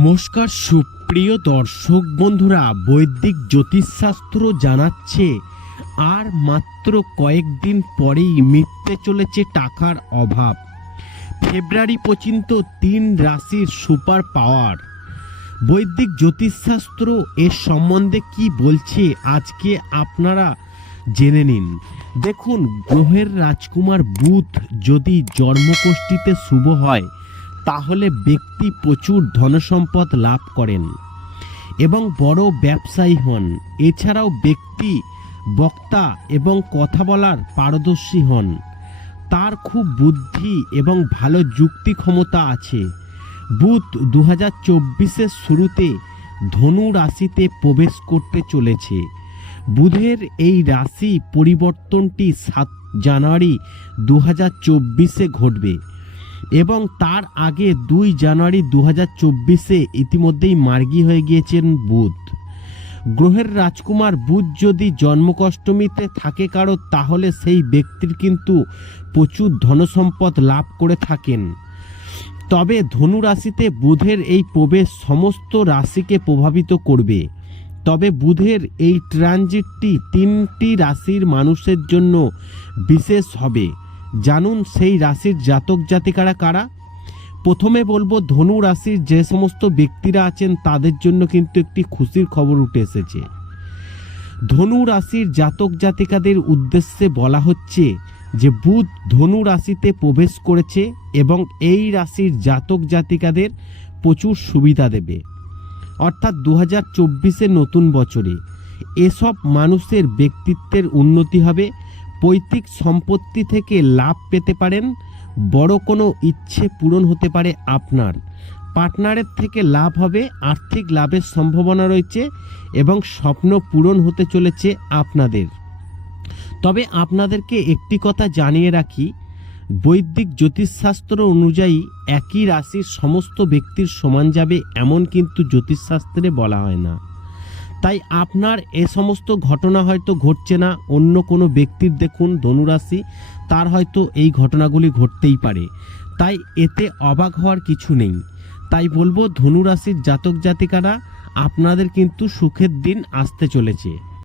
নমস্কার, সুপ্রিয় দর্শক বন্ধুরা, বৈদিক জ্যোতিষশাস্ত্র জানাচ্ছে, আর মাত্র কয়েকদিন পরেই মিটতে চলেছে টাকার অভাব। ফেব্রুয়ারি পর্যন্ত তিন রাশির সুপার পাওয়ার। বৈদিক জ্যোতিষশাস্ত্র এর সম্বন্ধে কি বলছে, আজকে আপনারা জেনে নিন। দেখুন, গ্রহের রাজকুমার বুধ যদি জন্মকোষ্ঠীতে শুভ হয় তাহলে ব্যক্তি প্রচুর ধনসম্পদ লাভ করেন এবং বড় ব্যবসায়ী হন। এছাড়াও ব্যক্তি বক্তা এবং কথা বলার পারদর্শী হন। তার খুব বুদ্ধি এবং ভালো যুক্তি ক্ষমতা আছে। বুধ দু হাজার চব্বিশের শুরুতে ধনু রাশিতে প্রবেশ করতে চলেছে। বুধের এই রাশি পরিবর্তনটি সাত জানুয়ারি দু হাজার চব্বিশে ঘটবে। এবং তার আগে দুই জানুয়ারি দু হাজার চব্বিশে ইতিমধ্যেই মার্গী হয়ে গিয়েছেন বুধ। গ্রহের রাজকুমার বুধ যদি জন্মকষ্টমীতে থাকে কারও, তাহলে সেই ব্যক্তির কিন্তু প্রচুর ধনসম্পদ লাভ করে থাকেন। তবে ধনু রাশিতে বুধের এই প্রবেশ সমস্ত রাশিকে প্রভাবিত করবে। তবে বুধের এই ট্রানজিটটি তিনটি রাশির মানুষের জন্য বিশেষ হবে। জানুন সেই রাশির জাতক জাতিকারা কারা? প্রথমে বলব ধনু রাশির যে সমস্ত ব্যক্তিরা আছেন, তাদের জন্য কিন্তু একটি খুশির খবর উঠে এসেছে। ধনু রাশির জাতক জাতিকাদের উদ্দেশ্যে বলা হচ্ছে যে, বুধ ধনু রাশিতে প্রবেশ করেছে এবং এই রাশির জাতক জাতিকাদের প্রচুর সুবিধা দেবে। অর্থাৎ দু হাজার নতুন বছরে এসব মানুষের ব্যক্তিত্বের উন্নতি হবে পৈতৃক সম্পত্তি থেকে লাভ পেতে পারেন। বড় কোনো ইচ্ছে পূরণ হতে পারে আপনার। পার্টনারের থেকে লাভ হবে, আর্থিক লাভের সম্ভাবনা রয়েছে এবং স্বপ্ন পূরণ হতে চলেছে আপনাদের। তবে আপনাদেরকে একটি কথা জানিয়ে রাখি, বৈদিক জ্যোতিষশাস্ত্র অনুযায়ী একই রাশির সমস্ত ব্যক্তির সমান যাবে এমন কিন্তু জ্যোতিষশাস্ত্রে বলা হয় না। তাই আপনার এ সমস্ত ঘটনা হয়তো ঘটছে না, অন্য কোনো ব্যক্তির দেখুন ধনুরাশি, তার হয়তো এই ঘটনাগুলি ঘটতেই পারে। তাই এতে অবাক হওয়ার কিছু নেই। তাই বলব, ধনুরাশির জাতক জাতিকারা আপনাদের কিন্তু সুখের দিন আসতে চলেছে।